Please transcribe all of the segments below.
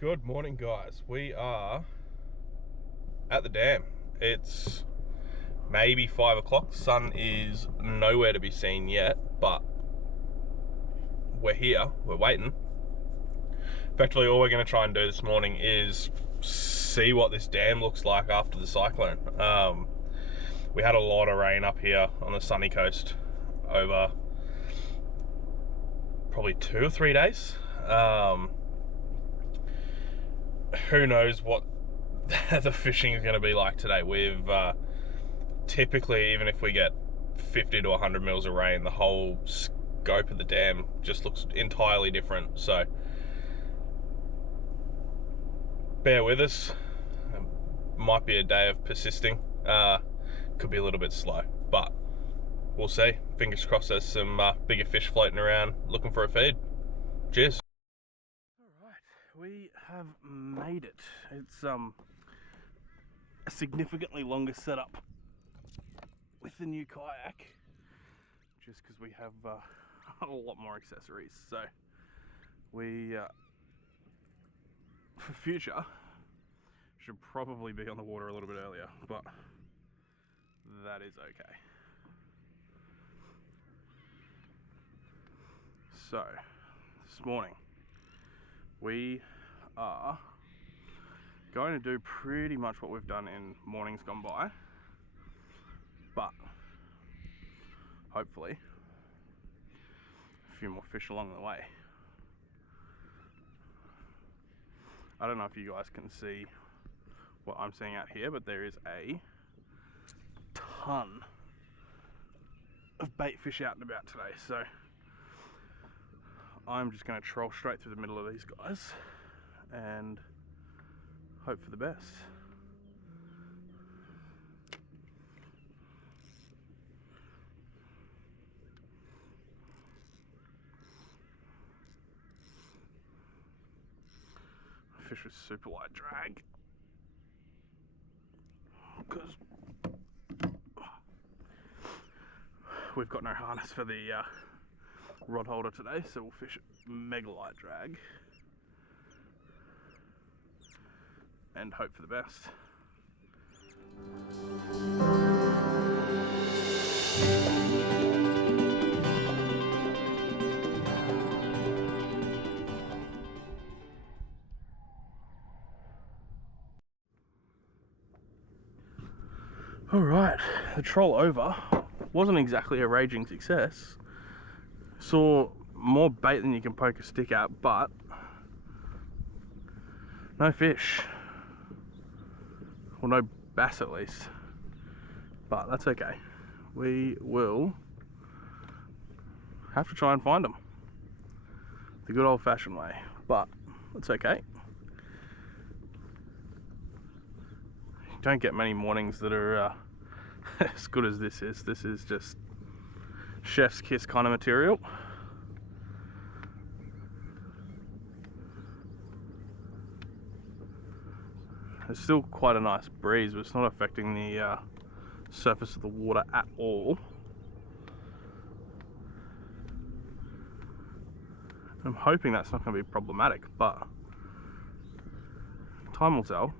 Good morning, guys. We are at the dam. It's maybe 5 o'clock. The sun is nowhere to be seen yet, but we're here, we're waiting. Effectively, all we're going to try and do this morning is see what this dam looks like after the cyclone. We had a lot of rain up here on the sunny coast over probably 2 or 3 days. Who knows what the fishing is going to be like today. We've typically, even if we get 50 to 100 mils of rain, the whole scope of the dam just looks entirely different. So bear with us. Might be a day of persisting. Could be a little bit slow, but we'll see. Fingers crossed there's some bigger fish floating around looking for a feed. Cheers. We have made it. It's a significantly longer setup with the new kayak, just because we have a lot more accessories. So we, for future, should probably be on the water a little bit earlier, but that is okay. So this morning we are going to do pretty much what we've done in mornings gone by, but hopefully a few more fish along the way. I don't know if you guys can see what I'm seeing out here, but there is a ton of bait fish out and about today, so I'm just going to troll straight through the middle of these guys and hope for the best. Fish with super light drag, because we've got no harness for the rod holder today, so we'll fish mega light drag and hope for the best. Alright, the troll over wasn't exactly a raging success. Saw more bait than you can poke a stick at, but no fish. Well, no bass at least. But that's okay. We will have to try and find them the good old-fashioned way, but that's okay. You don't get many mornings that are as good as this is. This is just chef's kiss kind of material. There's still quite a nice breeze, but it's not affecting the surface of the water at all. I'm hoping that's not going to be problematic, but time will tell.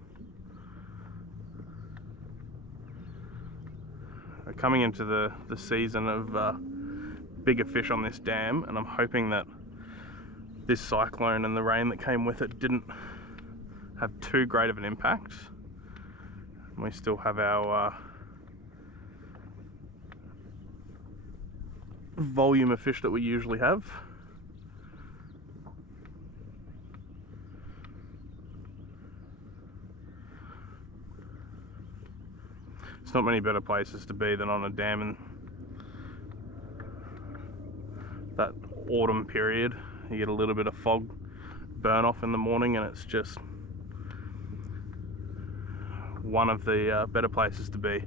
We're coming into the season of bigger fish on this dam, and I'm hoping that this cyclone and the rain that came with it didn't have too great of an impact. We still have our volume of fish that we usually have. There's not many better places to be than on a dam in that autumn period. You get a little bit of fog burn off in the morning, and it's just one of the better places to be. I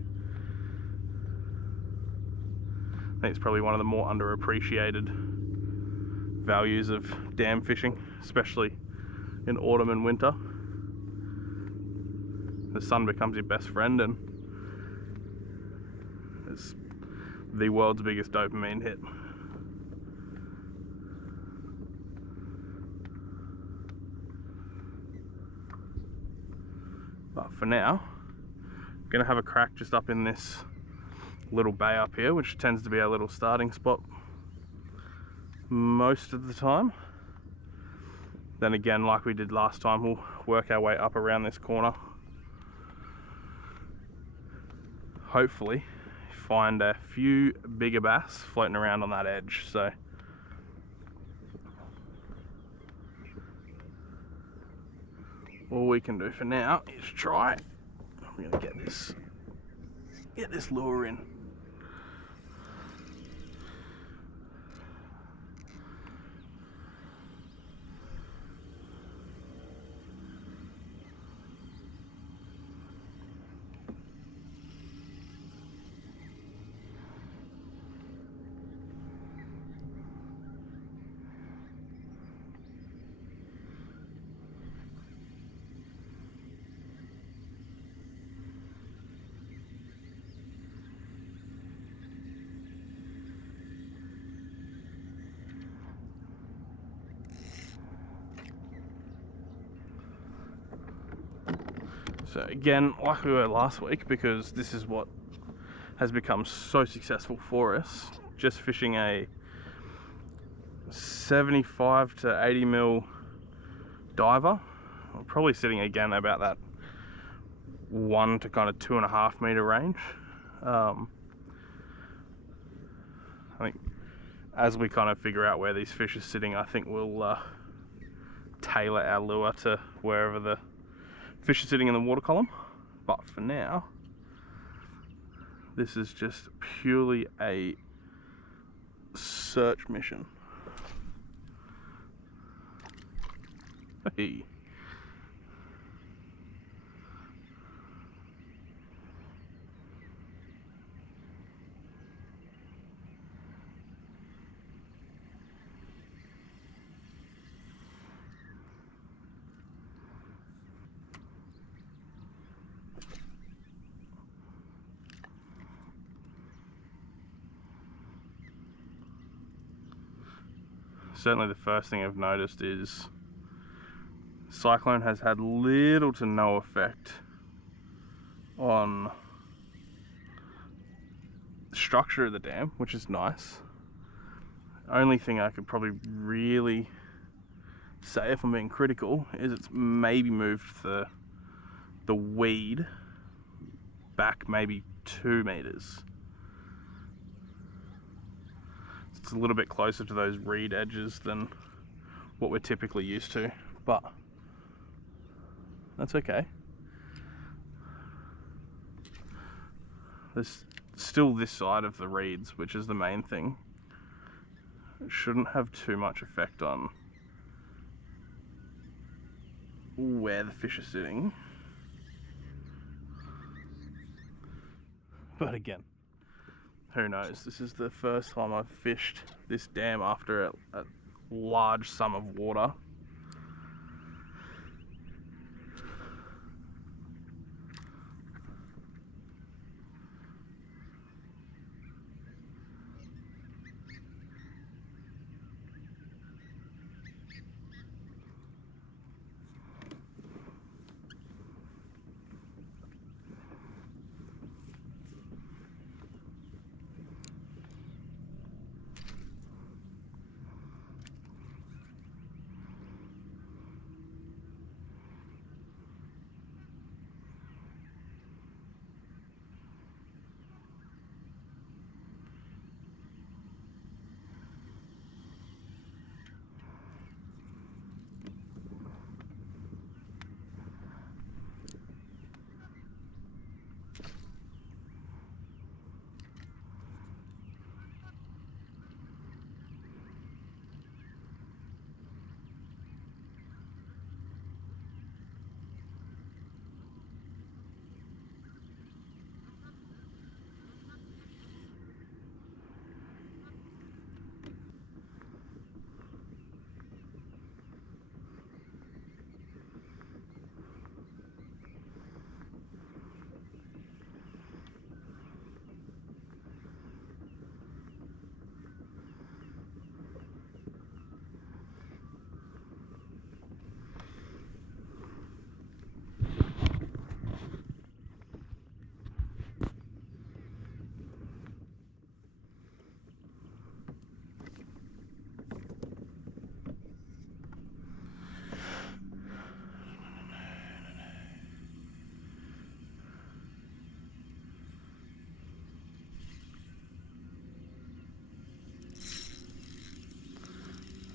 think it's probably one of the more underappreciated values of dam fishing, especially in autumn and winter. The sun becomes your best friend, and it's the world's biggest dopamine hit. But for now, I'm gonna have a crack just up in this little bay up here, which tends to be our little starting spot most of the time. Then again, like we did last time, we'll work our way up around this corner. Hopefully find a few bigger bass floating around on that edge. So all we can do for now is try. I'm gonna get this lure in. So again, like we were last week, because this is what has become so successful for us, just fishing a 75 to 80 mil diver. I'm probably sitting again about that 1 to kind of 2.5 meter range. I think as we kind of figure out where these fish are sitting, I think we'll tailor our lure to wherever the fish are sitting in the water column. But for now, this is just purely a search mission. Hey. Certainly the first thing I've noticed is Cyclone has had little to no effect on the structure of the dam, which is nice. Only thing I could probably really say, if I'm being critical, is it's maybe moved the weed back maybe 2 meters. It's a little bit closer to those reed edges than what we're typically used to, but that's okay. There's still this side of the reeds, which is the main thing. It shouldn't have too much effect on where the fish are sitting. But again, who knows? This is the first time I've fished this dam after a large sum of water.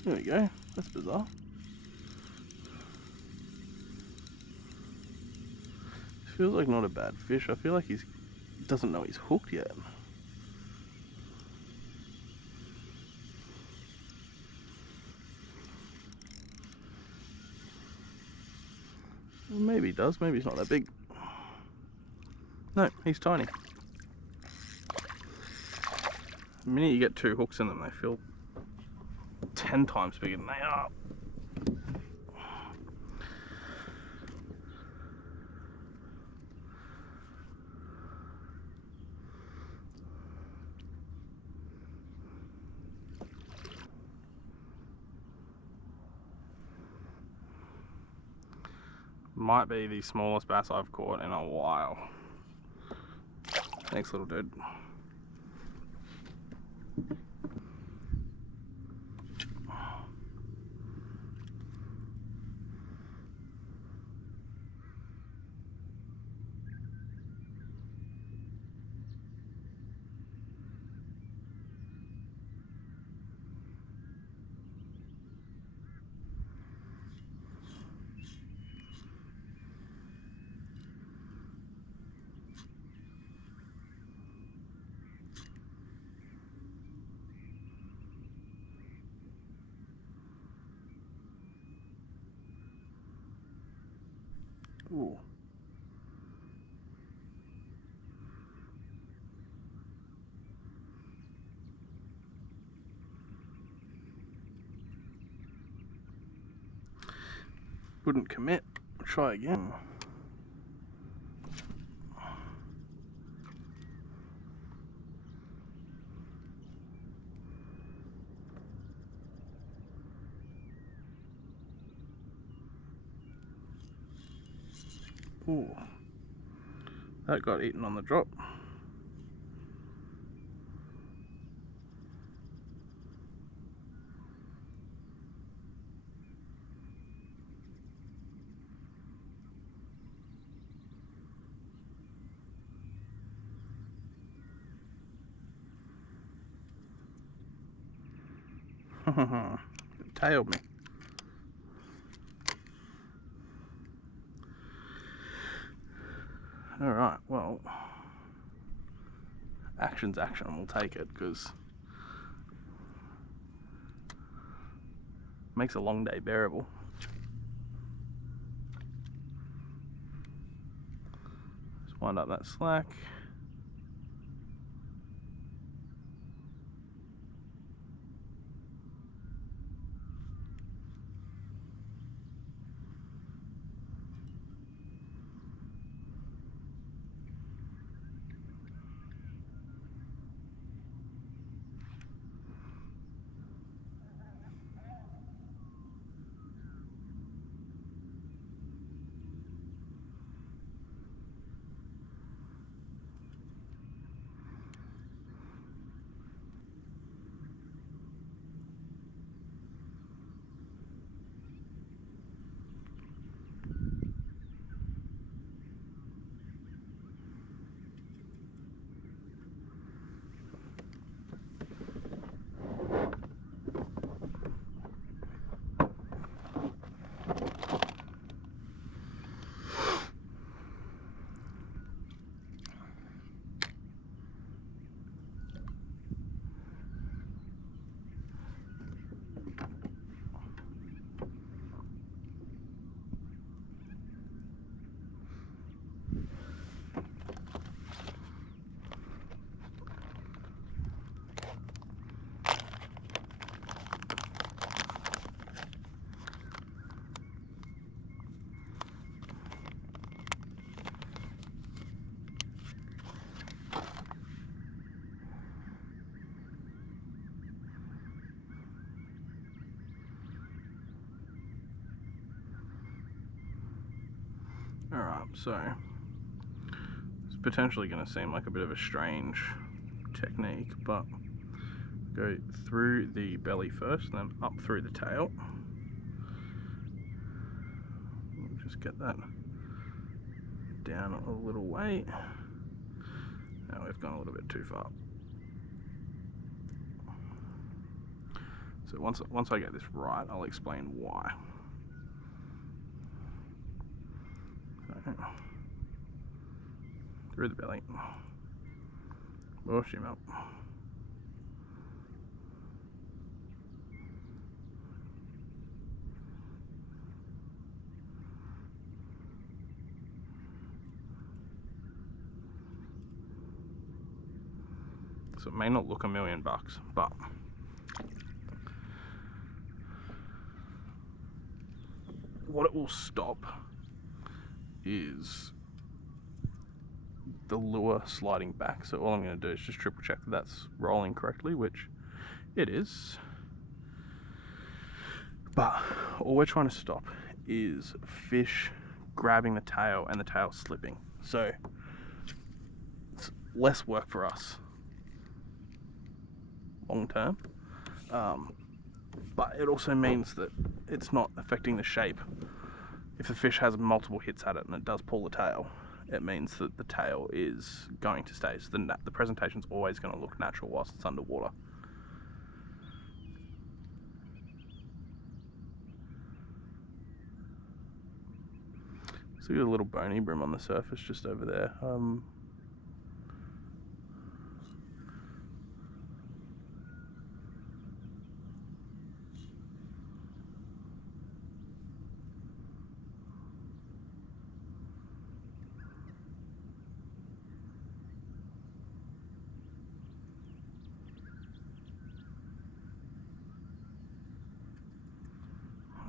There we go. That's bizarre. Feels like not a bad fish. I feel like he doesn't know he's hooked yet. Well, maybe he does. Maybe he's not that big. No, he's tiny. The minute you get 2 hooks in them, they feel 10 times bigger than they are. Might be the smallest bass I've caught in a while. Thanks, little dude. Ooh. Wouldn't commit. Try again. Ooh. That got eaten on the drop. It tailed me. Alright, well, action's action, we'll take it, because makes a long day bearable. Just wind up that slack. Alright, so it's potentially going to seem like a bit of a strange technique, but go through the belly first, then up through the tail. Just get that down a little way. Now we've gone a little bit too far. So once I get this right, I'll explain why. So, through the belly. Wash him up. So it may not look $1 million, but what it will stop is the lure sliding back. So all I'm going to do is just triple check that that's rolling correctly, which it is. But all we're trying to stop is fish grabbing the tail and the tail slipping. So it's less work for us long term, but it also means that it's not affecting the shape. If the fish has multiple hits at it and it does pull the tail, it means that the tail is going to stay. So the presentation's always going to look natural whilst it's underwater. So you got a little bony brim on the surface just over there.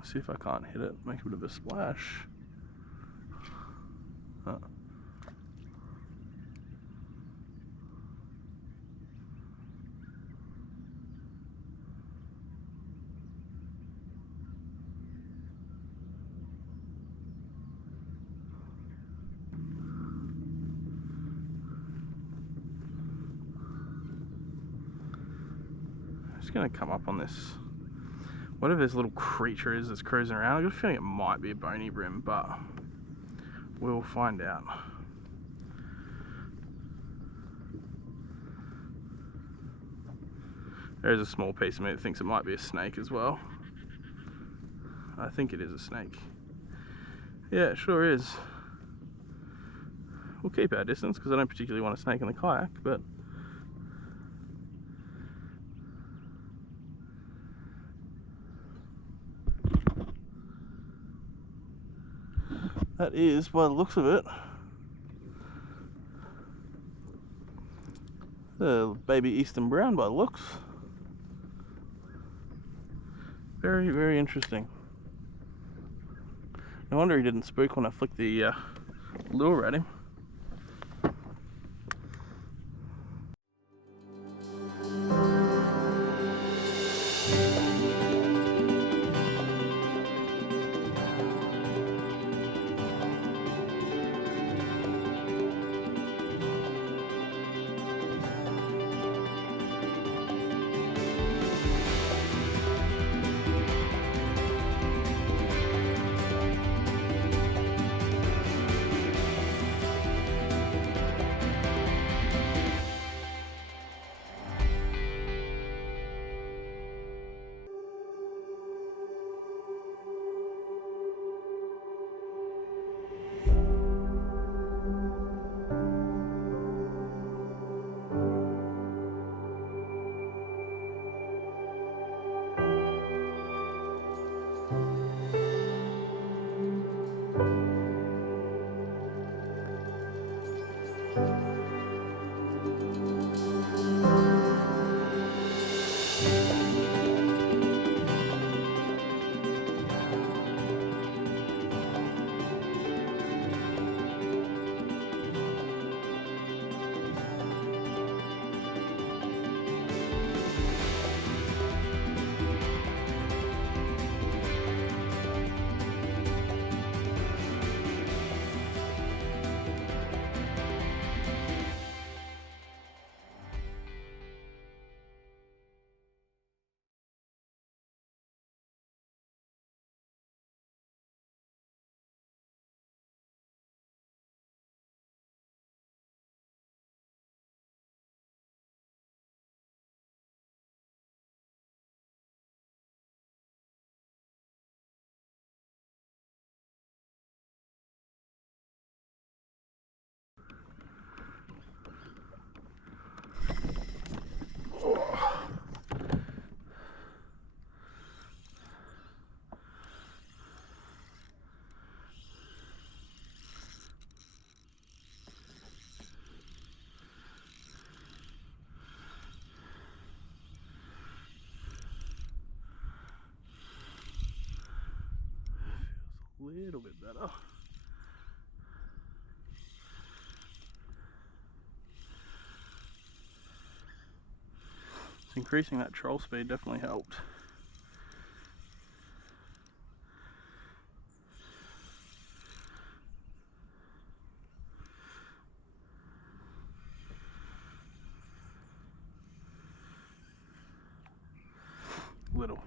See if I can't hit it, make a bit of a splash. Just gonna come up on this, whatever this little creature is that's cruising around. I got a feeling it might be a bony brim, but we'll find out. There's a small piece of me that thinks it might be a snake as well. I think it is a snake. Yeah, it sure is. We'll keep our distance because I don't particularly want a snake in the kayak, but that is, by the looks of it, baby eastern brown by the looks. Very, very interesting. No wonder he didn't spook when I flicked the lure at him. better. So increasing that troll speed definitely helped. Little.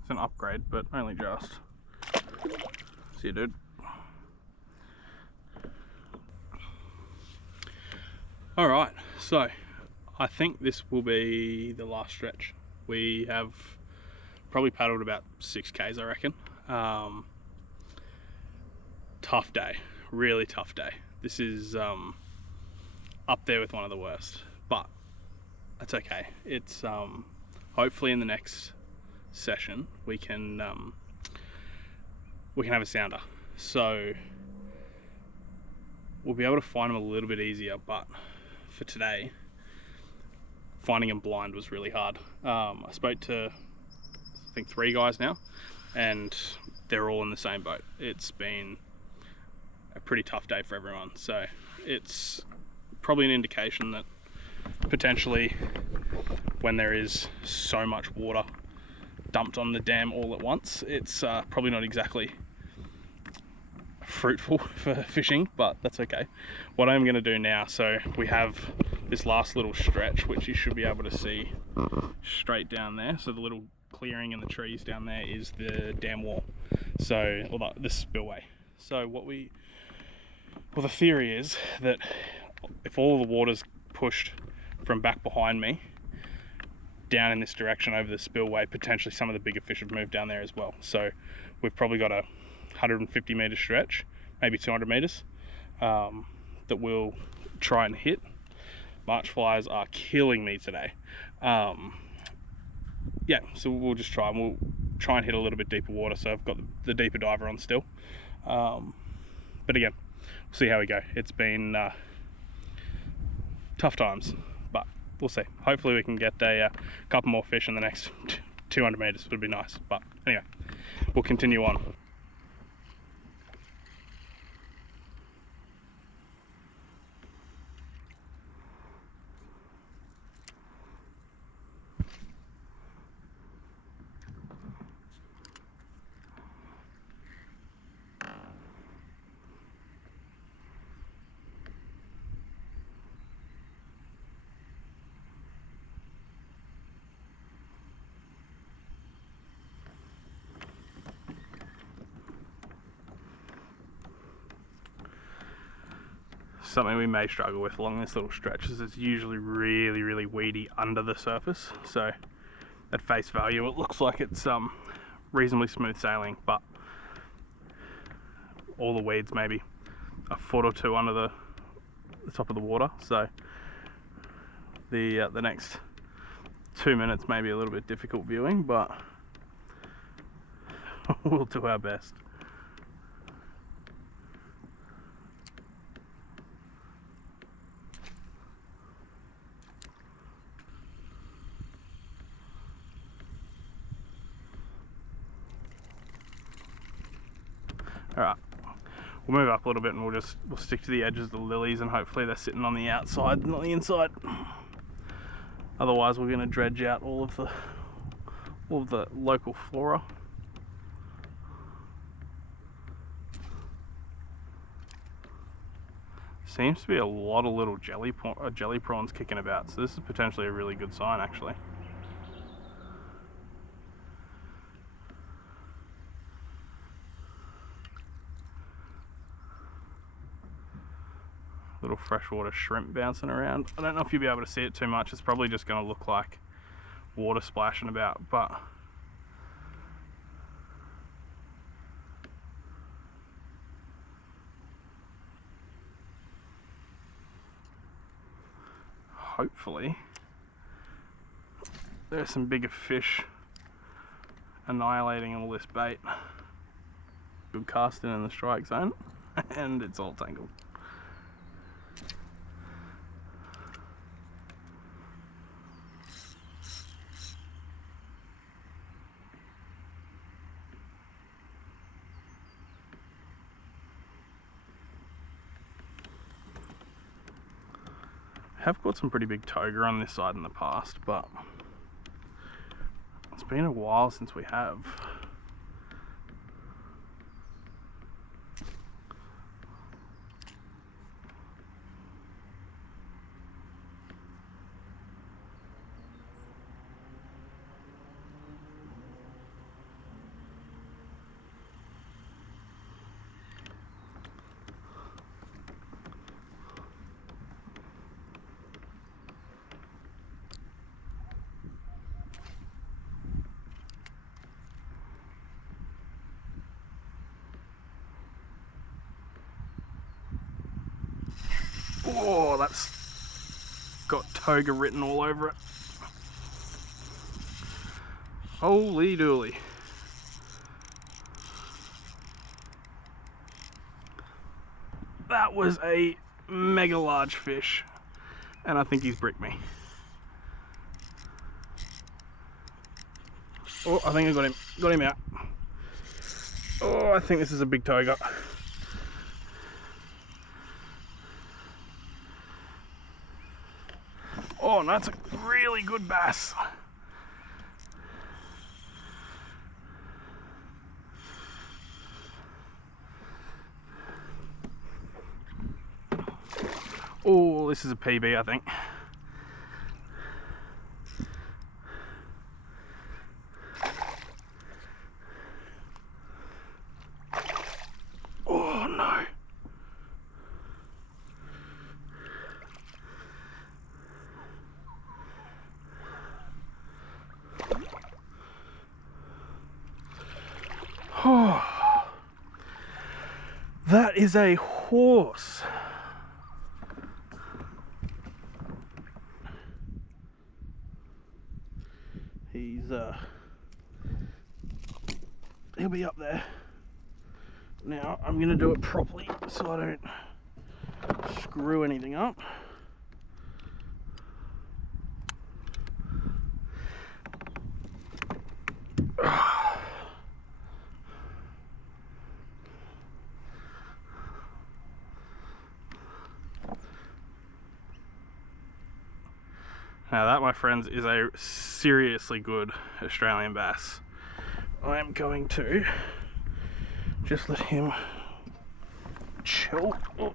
It's an upgrade, but only just. See you, dude. Alright, so I think this will be the last stretch. We have probably paddled about 6Ks, I reckon. Tough day, really tough day. This is up there with one of the worst, but that's okay. It's hopefully in the next session we can have a sounder, so we'll be able to find them a little bit easier. But for today, finding them blind was really hard. I spoke to I think 3 guys now, and they're all in the same boat. It's been a pretty tough day for everyone, so it's probably an indication that potentially when there is so much water dumped on the dam all at once, it's probably not exactly fruitful for fishing, but that's okay. What I'm going to do now, so we have this last little stretch which you should be able to see straight down there. So the little clearing in the trees down there is the dam wall, so, or the spillway. So the theory is that if all the water's pushed from back behind me down in this direction over the spillway, potentially some of the bigger fish have moved down there as well. So we've probably got a 150 meter stretch, maybe 200 meters, that we'll try and hit. March flies are killing me today. Yeah, so we'll just try, and we'll try and hit a little bit deeper water. So I've got the deeper diver on still, but again, we'll see how we go. It's been tough times, but we'll see. Hopefully we can get a couple more fish in the next 200 meters. Would be nice, but anyway, we'll continue on. Something we may struggle with along this little stretch is it's usually really weedy under the surface. So at face value it looks like it's reasonably smooth sailing, but all the weeds maybe a foot or two under the top of the water. So the next 2 minutes may be a little bit difficult viewing, but we'll do our best. Alright, we'll move up a little bit and we'll stick to the edges of the lilies, and hopefully they're sitting on the outside, not the inside. Otherwise we're going to dredge out all of the local flora. Seems to be a lot of little jelly prawns kicking about, so this is potentially a really good sign actually. little freshwater shrimp bouncing around. I don't know if you'll be able to see it too much. It's probably just going to look like water splashing about, but hopefully there's some bigger fish annihilating all this bait. Good casting in the strike zone, and it's all tangled. I have caught some pretty big toga on this side in the past, but it's been a while since we have. Oh, that's got toga written all over it. Holy dooly. That was a mega large fish, and I think he's bricked me. Oh, I think I got him out. Oh, I think this is a big toga. Oh, no, that's a really good bass. Oh, this is a PB, I think. Oh, no. Oh, that is a horse. He'll be up there. Now I'm gonna do it properly so I don't screw anything up. Now that, my friends, is a seriously good Australian bass. I'm going to just let him chill. Oh.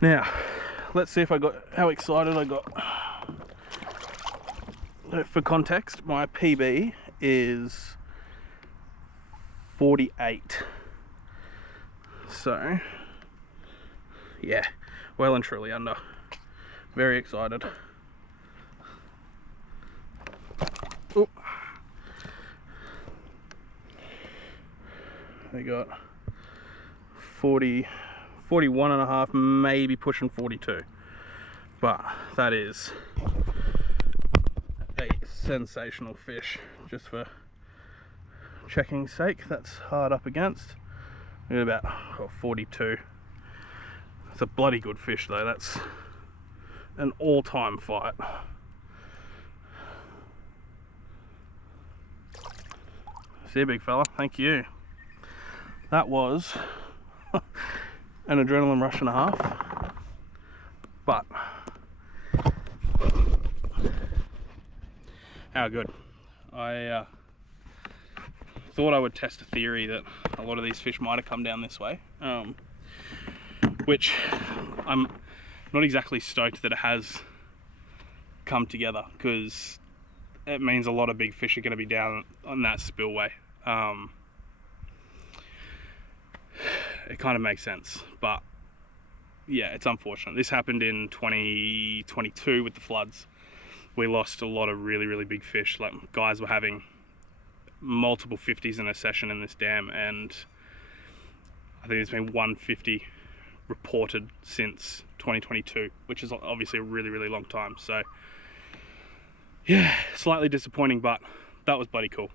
Now, let's see if I got how excited I got. For context, my PB is 48. So, yeah, well and truly under. Very excited. Ooh. We got 40, 41 and a half, maybe pushing 42. But that is a sensational fish. Just for checking's sake, that's hard up against. We got about 42. It's a bloody good fish though. That's an all-time fight. See you, big fella. Thank you. That was an adrenaline rush and a half, but how good. I thought I would test a theory that a lot of these fish might have come down this way, which I'm not exactly stoked that it has come together, because it means a lot of big fish are going to be down on that spillway. It kind of makes sense, but yeah, it's unfortunate. This happened in 2022 with the floods. We lost a lot of really big fish. Like, guys were having multiple 50s in a session in this dam, and I think there's been 150 reported since 2022, which is obviously a really long time. So yeah, slightly disappointing, but that was bloody cool.